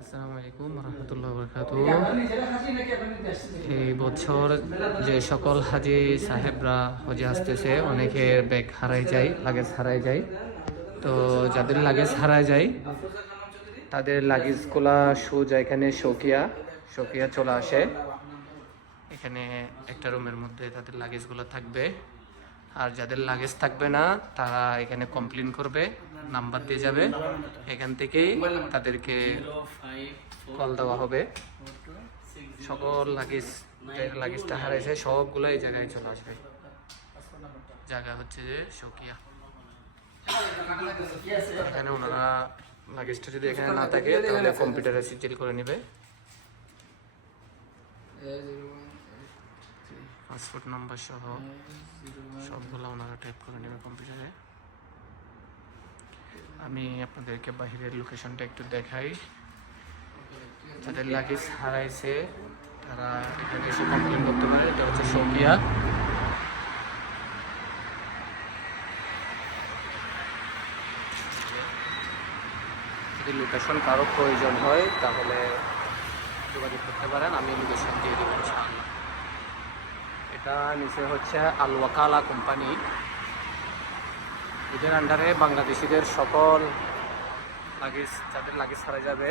আসসালামু আলাইকুম রহমতুল্লাহ বরকাত এই বছর যে সকল হাজি সাহেবরা হজে আসতেছে, অনেকের ব্যাগ হারাই যায় লাগেজ হারাই যায়। তো যাদের লাগেজ হারাই যায়, তাদের লাগেজগুলা সোজা এখানে শোকিয়া শোকিয়া চলে আসে। এখানে একটা রুমের মধ্যে তাদের লাগেজগুলো থাকবে। আর যাদের লাগেজ থাকবে না, তারা এখানে কমপ্লেন করবে নাম্বার দিয়ে যাবে। এখান থেকেই তাদেরকে কল দেওয়া হবে। সকল লাগেজ লাগেজটা হারাইছে, সবগুলো এই জায়গায় চলে আসবে। জায়গা হচ্ছে যে শোকিয়া। এখানে ওনারা লাগেজটা যদি এখানে না থাকে, তাহলে কম্পিউটারে সিজিল করে নেবে। পাসপোর্ট নাম্বার সহ সবগুলো ওনারা টাইপ করে নেবে কম্পিউটারে আমি আপনাদেরকে বাহিরের লোকেশনটা একটু দেখাই। যাদের লাগেজ হারাইছে, তারা এখানে এসে কমপ্লেন করতে পারে। এটা হচ্ছে শোকিয়া যদি লোকেশন কারও প্রয়োজন হয়, তাহলে যোগাযোগ করতে পারেন। আমি লোকেশন দিয়ে দেবো। এটা নিচে হচ্ছে আল ওয়াকালা কোম্পানি এদের আন্ডারে বাংলাদেশিদের সকল লাগেজ, যাদের লাগেজ ছাড়া যাবে,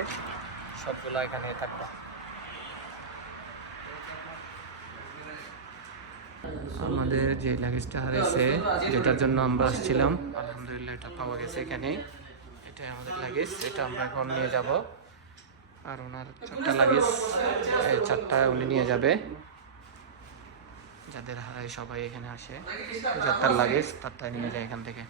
সবগুলো এখানে থাকবে। আমাদের যে লাগেজটা হারিয়েছে যেটার জন্য আমরা আসছিলাম, আলহামদুলিল্লাহ এটা পাওয়া গেছে এখানে। এটাই আমাদের লাগেজ, এটা আমরা এখন নিয়ে যাব। আর ওনার চারটা লাগেজ চারটা উনি নিয়ে যাবে। যাদের হারায় সবাই এখানে আসে। যার তার লাগেজ তাই নিয়ে যায় এখান থেকে।